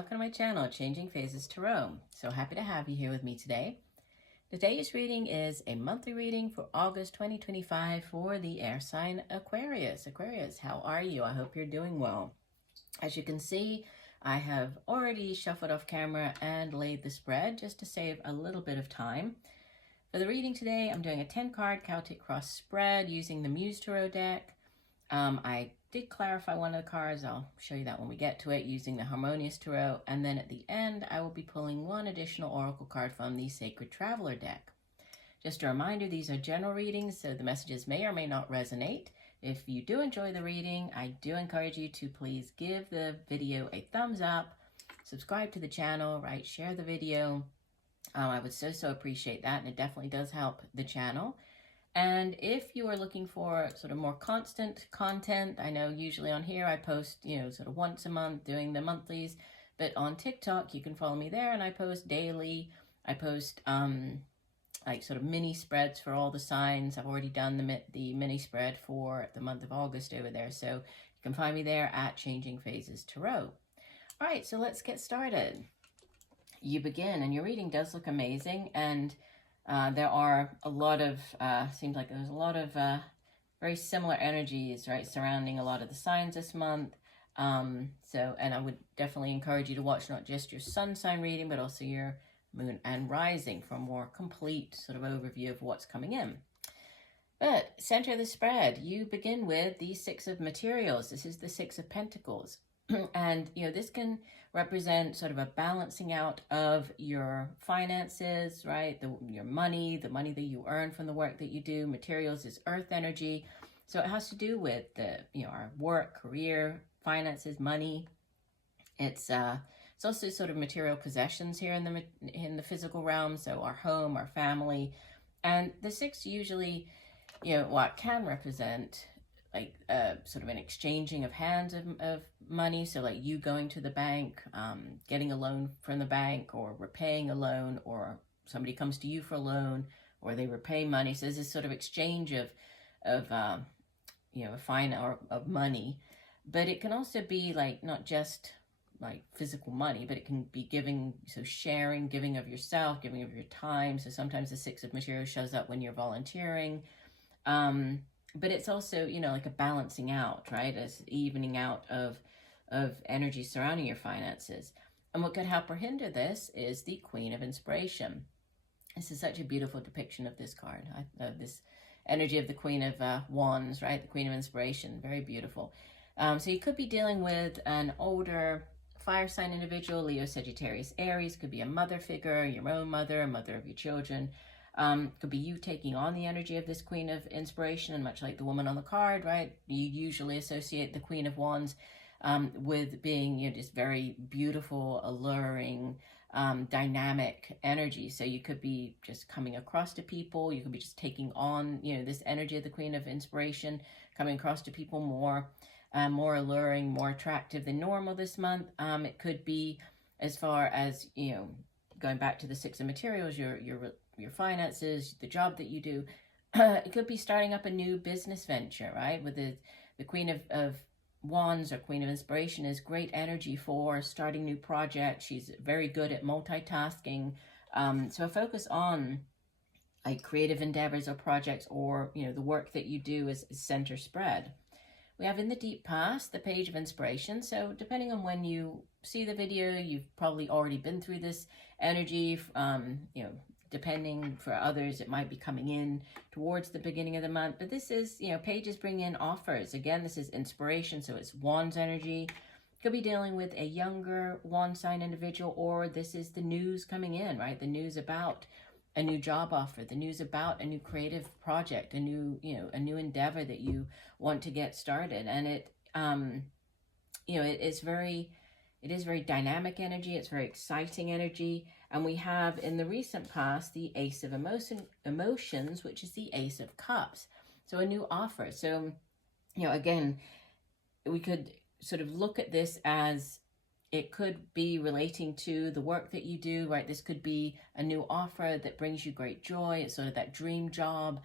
welcome to my channel, Changing Phases Tarot. So happy to have you here with me today. Today's reading is a monthly reading for August 2025 for the air sign Aquarius. Aquarius, how are you? I hope you're doing well. As you can see, I have already shuffled off camera and laid the spread just to save a little bit of time. For the reading today, I'm doing a 10-card Celtic cross spread using the Muse Tarot deck. I did clarify one of the cards. I'll show you that when we get to it, using the Harmonious Tarot. And then at the end, I will be pulling one additional oracle card from the Sacred Traveler deck. Just a reminder, these are general readings, so the messages may or may not resonate. If you do enjoy the reading, I do encourage you to please give the video a thumbs up, subscribe to the channel, right? Share the video. I would so appreciate that, and it definitely does help the channel. And if you are looking for sort of more constant content, I know usually on here I post, sort of once a month doing the monthlies, but on TikTok you can follow me there, and I post daily. I post like sort of mini spreads for all the signs. I've already done the mini spread for the month of August over there, so you can find me there at Changing Phases Tarot. All right, so let's get started. You begin, and your reading does look amazing, and there are a lot of, seems like there's a lot of very similar energies, right, surrounding a lot of the signs this month. And I would definitely encourage you to watch not just your sun sign reading, but also your moon and rising for a more complete sort of overview of what's coming in. But center of the spread, you begin with the Six of Materials. This is the Six of Pentacles. And, this can represent sort of a balancing out of your finances, right? Your money, the money that you earn from the work that you do. Materials is earth energy. So it has to do with our work, career, finances, money. It's also sort of material possessions here in the physical realm. So our home, our family. And the six usually, what can represent like sort of an exchanging of hands of money. So like you going to the bank, getting a loan from the bank, or repaying a loan, or somebody comes to you for a loan, or they repay money. So there's this sort of exchange of of money. But it can also be like not just like physical money, but it can be giving, so sharing, giving of yourself, giving of your time. So sometimes the Six of Materials shows up when you're volunteering. But it's also, like a balancing out, right? As evening out of energy surrounding your finances. And what could help or hinder this is the Queen of Inspiration. This is such a beautiful depiction of this card. This energy of the Queen of Wands, right? The Queen of Inspiration, very beautiful. So you could be dealing with an older fire sign individual, Leo, Sagittarius, Aries. Could be a mother figure, your own mother, a mother of your children. Could be you taking on the energy of this Queen of Inspiration, and much like the woman on the card, right? You usually associate the Queen of Wands with being, just very beautiful, alluring, dynamic energy. So you could be just coming across to people. You could be just taking on, this energy of the Queen of Inspiration, coming across to people more alluring, more attractive than normal this month. It could be as far as, going back to the Six of Materials, your finances, the job that you do. It could be starting up a new business venture, right? With the Queen of Wands, or Queen of Inspiration, is great energy for starting new projects. She's very good at multitasking. So a focus on like creative endeavors or projects, or, the work that you do is center spread. We have in the deep past, the Page of Inspiration. So depending on when you see the video, you've probably already been through this energy. Depending for others, it might be coming in towards the beginning of the month. But this is, pages bring in offers. Again, this is inspiration, so it's Wands energy. Could be dealing with a younger Wand sign individual, or this is the news coming in, right? The news about a new job offer, the news about a new creative project, a new endeavor that you want to get started. And it is very dynamic energy. It's very exciting energy. And we have in the recent past the Ace of Emotions, which is the Ace of Cups. So a new offer. So, again, we could sort of look at this as it could be relating to the work that you do, right? This could be a new offer that brings you great joy. It's sort of that dream job,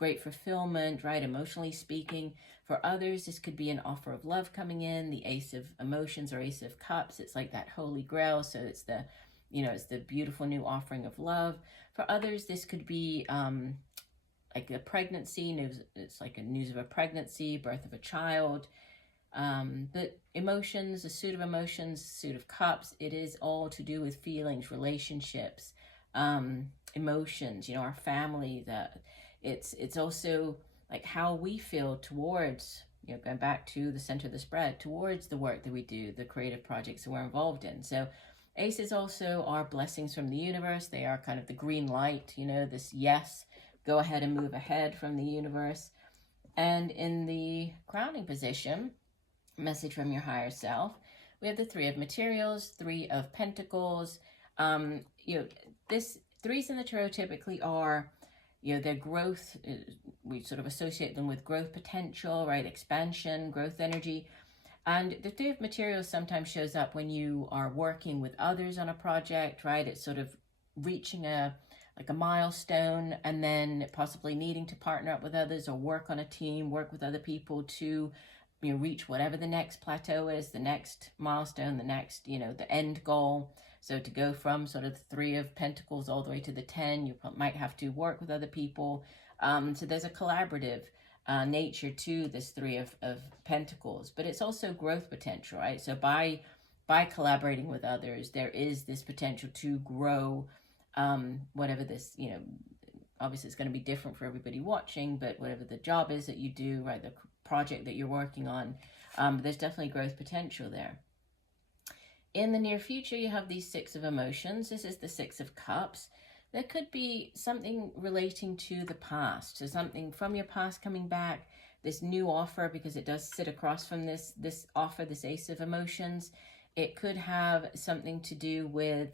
great fulfillment, right? Emotionally speaking. For others, this could be an offer of love coming in, the Ace of Emotions or Ace of Cups. It's like that holy grail. So it's the, it's the beautiful new offering of love. For others, this could be like a pregnancy news. It's like a news of a pregnancy, birth of a child. But emotions, a suit of emotions, suit of cups, it is all to do with feelings, relationships, emotions, our family. That it's also like how we feel towards, going back to the center of the spread, towards the work that we do, the creative projects that we're involved in. So aces also are blessings from the universe. They are kind of the green light, this yes, go ahead and move ahead from the universe. And in the crowning position, message from your higher self, we have the Three of Materials, Three of Pentacles. This threes in the tarot typically are, their growth. We sort of associate them with growth potential, right? Expansion, growth energy. And the Three of Materials sometimes shows up when you are working with others on a project, right? It's sort of reaching a milestone, and then possibly needing to partner up with others or work on a team, work with other people to reach whatever the next plateau is, the next milestone, the next, the end goal. So to go from sort of the Three of Pentacles all the way to the 10, you might have to work with other people. So there's a collaborative nature to this Three of Pentacles, but it's also growth potential, right? So by collaborating with others, there is this potential to grow, whatever this, obviously it's going to be different for everybody watching, but whatever the job is that you do, right, the project that you're working on, there's definitely growth potential there. In the near future, you have these Six of Emotions. This is the Six of Cups. There could be something relating to the past, so something from your past coming back, this new offer, because it does sit across from this offer, this Ace of Emotions. It could have something to do with,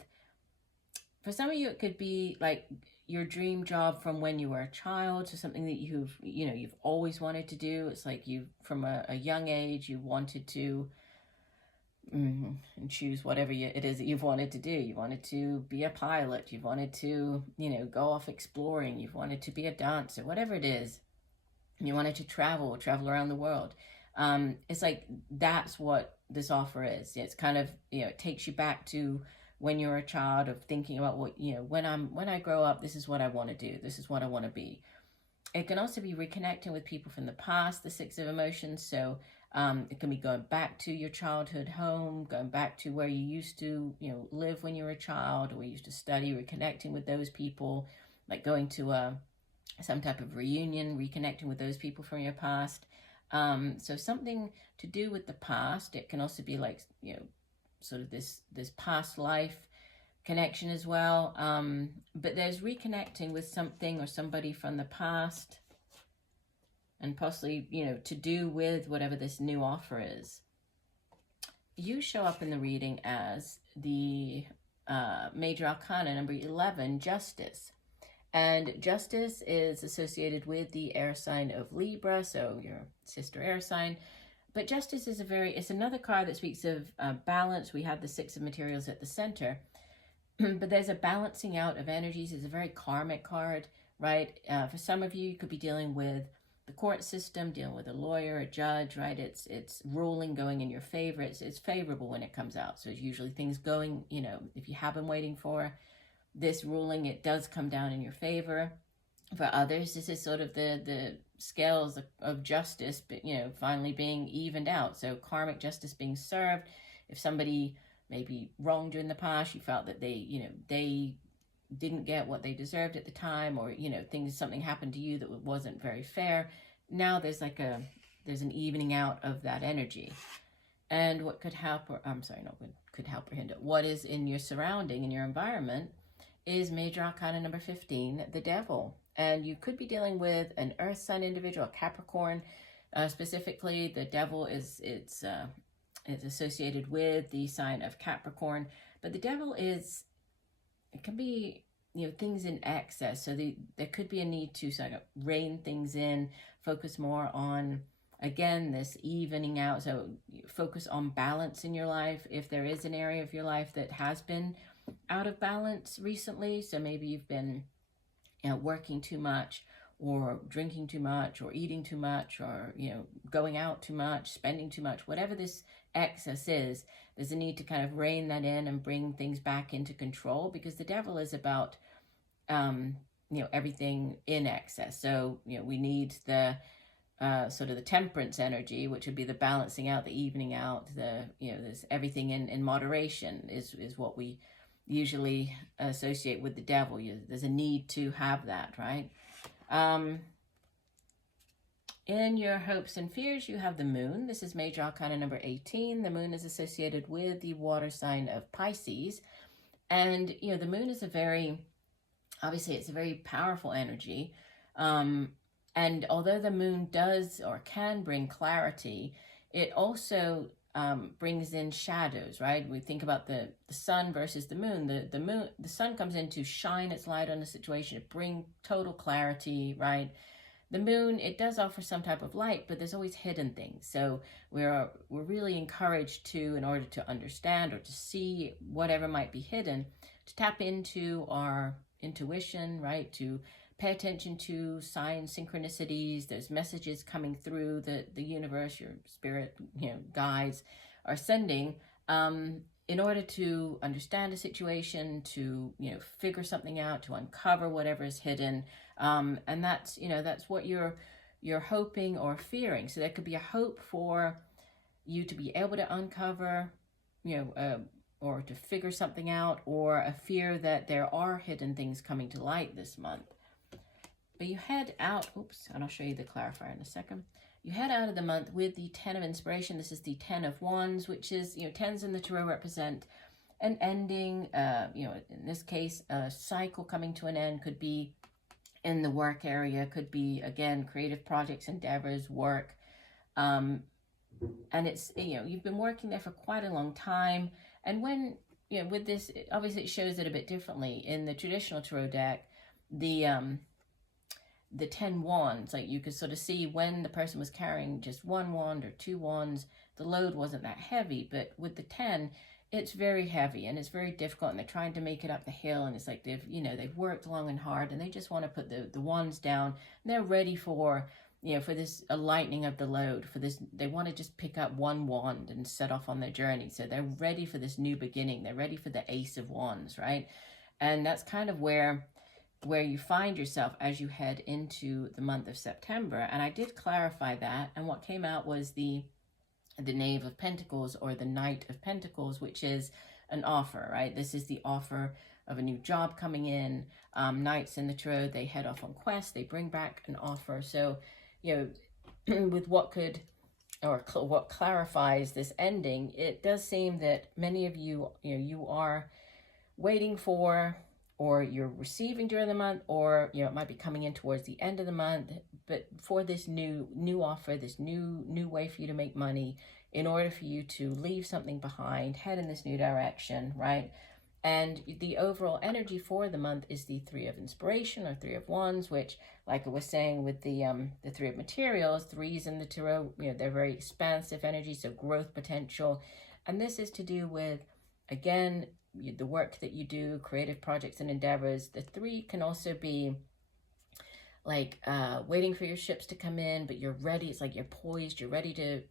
for some of you, it could be like your dream job from when you were a child, so something that you've always wanted to do. It's like from a young age, you wanted to choose whatever it is that you've wanted to do. You wanted to be a pilot. You wanted to, go off exploring. You've wanted to be a dancer, whatever it is. You wanted to travel around the world. It's like, that's what this offer is. It's kind of, it takes you back to when you're a child, of thinking about what, when I grow up, this is what I want to do. This is what I want to be. It can also be reconnecting with people from the past, the Six of Emotions. So it can be going back to your childhood home, going back to where you used to, live when you were a child, or where you used to study, reconnecting with those people, like going to some type of reunion, reconnecting with those people from your past. So something to do with the past. It can also be like, sort of this past life connection as well. But there's reconnecting with something or somebody from the past, and possibly, to do with whatever this new offer is. You show up in the reading as the Major Arcana, number 11, Justice. And Justice is associated with the air sign of Libra, so your sister air sign. But Justice is it's another card that speaks of balance. We have the Six of Materials at the center, but there's a balancing out of energies. It's a very karmic card, right? For some of you, you could be dealing with the court system, dealing with a lawyer, a judge, right? It's ruling going in your favor. It's favorable when it comes out. So it's usually things going, if you have been waiting for this ruling, it does come down in your favor. For others, this is sort of the scales of justice, but, finally being evened out. So karmic justice being served. If somebody maybe wronged you in the past, you felt that they didn't get what they deserved at the time, or, something happened to you that wasn't very fair. Now there's an evening out of that energy. And what could help, or I'm sorry, not what could help or hinder, what is in your surrounding, in your environment, is Major Arcana number 15, the Devil. And you could be dealing with an Earth sign individual, Capricorn. Specifically, the Devil is associated with the sign of Capricorn. But the Devil it can be, things in excess. So there could be a need to sort of rein things in, focus more on, again, this evening out. So focus on balance in your life. If there is an area of your life that has been out of balance recently, so maybe you've been working too much, or drinking too much, or eating too much, or, you know, going out too much, spending too much, whatever this excess is, there's a need to kind of rein that in and bring things back into control, because the devil is about, you know, everything in excess. So, you know, we need the sort of the temperance energy, which would be the balancing out, the evening out, the, you know, there's everything in moderation is what we usually associate with the devil. There's a need to have that, right? In your hopes and fears, you have the moon. This is major arcana number 18. The moon is associated with the water sign of Pisces. And, you know, the moon is a very, obviously it's a very powerful energy. And although the moon does or can bring clarity, it also brings in shadows, right? We think about the sun versus the moon. The sun comes in to shine its light on the situation, to bring total clarity, right? The moon, it does offer some type of light, but there's always hidden things. So we're really encouraged to, in order to understand or to see whatever might be hidden, to tap into our intuition, right? To pay attention to signs, synchronicities. There's messages coming through the universe, your spirit, you know, guides are sending, in order to understand a situation, to, you know, figure something out, to uncover whatever is hidden. And that's, you know, that's what you're hoping or fearing. So there could be a hope for you to be able to uncover, you know, or to figure something out, or a fear that there are hidden things coming to light this month. But you head out, oops, and I'll show you the clarifier in a second. You head out of the month with the 10 of inspiration. This is the 10 of wands, which is, you know, 10s in the tarot represent an ending, you know, in this case, a cycle coming to an end. Could be in the work area, could be, again, creative projects, endeavors, work. And it's, you know, you've been working there for quite a long time. And when, you know, with this, obviously it shows it a bit differently. In the traditional tarot deck, the 10 wands, like you could sort of see when the person was carrying just one wand or two wands, the load wasn't that heavy. But with the 10, it's very heavy and it's very difficult, and they're trying to make it up the hill, and it's like they've, you know, they've worked long and hard, and they just want to put the wands down, and they're ready for, you know, for this a lightening of the load, for this, they want to just pick up one wand and set off on their journey. So they're ready for this new beginning. They're ready for the Ace of Wands, right? And that's kind of where you find yourself as you head into the month of September. And I did clarify that, and what came out was the Knave of Pentacles, or the Knight of Pentacles, which is an offer, right? This is the offer of a new job coming in. Knights in the tarot, they head off on quests, they bring back an offer. So, you know, with what could, or what clarifies this ending, it does seem that many of you, you know, you are waiting for, or you're receiving during the month, or, you know, it might be coming in towards the end of the month, but for this new offer, this new way for you to make money, in order for you to leave something behind, head in this new direction, right? And the overall energy for the month is the 3 of inspiration, or 3 of wands, which, like I was saying with the 3 of materials, 3s in the tarot, you know, they're very expansive energy, so growth potential. And this is to do with, again, the work that you do, creative projects and endeavors. The 3 can also be like waiting for your ships to come in, but you're ready. It's like you're poised, you're ready to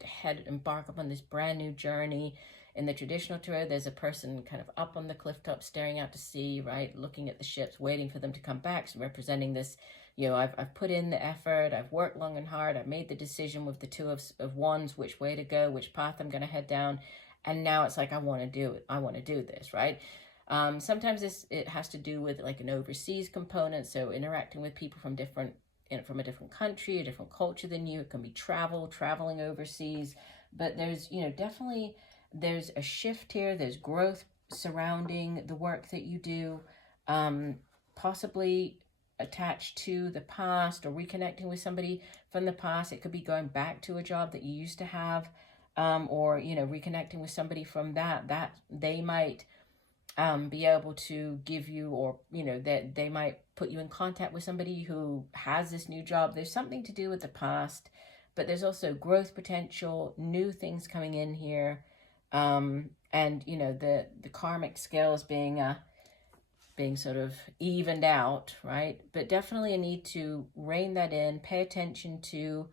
embark upon this brand new journey. In the traditional tarot, there's a person kind of up on the cliff top, staring out to sea, right? Looking at the ships, waiting for them to come back. So representing this, you know, I've put in the effort, I've worked long and hard, I've made the decision with the 2 of wands, which way to go, which path I'm going to head down. And now it's like, I want to do it. I want to do this, right? Sometimes it has to do with like an overseas component. So interacting with people from from a different country, a different culture than you. It can be traveling overseas. But there's, you know, definitely there's a shift here. There's growth surrounding the work that you do, possibly attached to the past, or reconnecting with somebody from the past. It could be going back to a job that you used to have. Or, you know, reconnecting with somebody from that they might be able to give you, or, you know, that they might put you in contact with somebody who has this new job. There's something to do with the past, but there's also growth potential, new things coming in here. And, you know, the karmic scales being being sort of evened out, right? But definitely a need to rein that in, pay attention to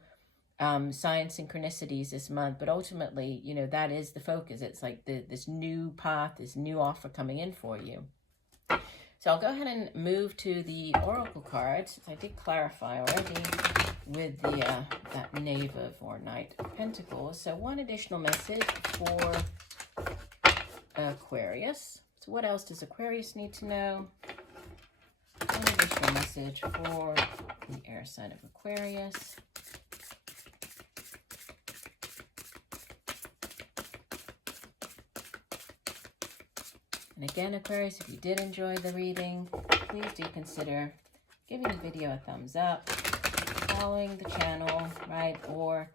sign synchronicities this month. But ultimately, you know, that is the focus. It's like this new path, this new offer coming in for you. So I'll go ahead and move to the Oracle cards. I did clarify already with the that Knave of or Knight of Pentacles. So one additional message for Aquarius. So what else does Aquarius need to know? One additional message for the air sign of Aquarius. And again, Aquarius, if you did enjoy the reading, please do consider giving the video a thumbs up, following the channel, right, or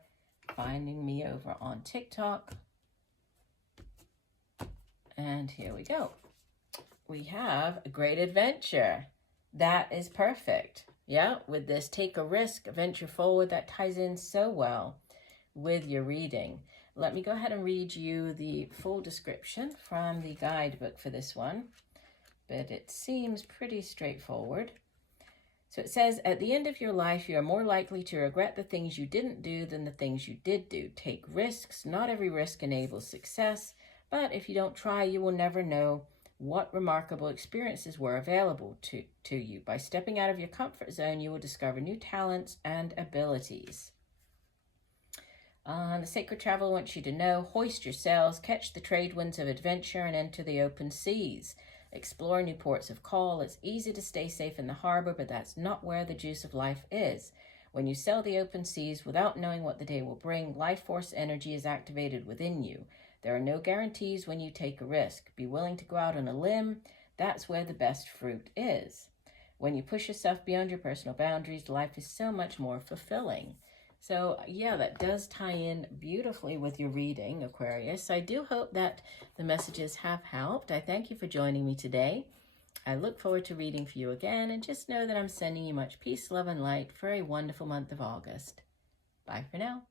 finding me over on TikTok. And here we go. We have a great adventure. That is perfect. Yeah, with this take a risk, venture forward, that ties in so well with your reading. Let me go ahead and read you the full description from the guidebook for this one, but it seems pretty straightforward. So it says, at the end of your life, you are more likely to regret the things you didn't do than the things you did do. Take risks. Not every risk enables success, but if you don't try, you will never know what remarkable experiences were available to you. By stepping out of your comfort zone, you will discover new talents and abilities. The Sacred Traveler wants you to know, hoist your sails, catch the trade winds of adventure, and enter the open seas. Explore new ports of call. It's easy to stay safe in the harbor, but that's not where the juice of life is. When you sail the open seas without knowing what the day will bring, life force energy is activated within you. There are no guarantees when you take a risk. Be willing to go out on a limb. That's where the best fruit is. When you push yourself beyond your personal boundaries, life is so much more fulfilling. So yeah, that does tie in beautifully with your reading, Aquarius. I do hope that the messages have helped. I thank you for joining me today. I look forward to reading for you again, and just know that I'm sending you much peace, love, and light for a wonderful month of August. Bye for now.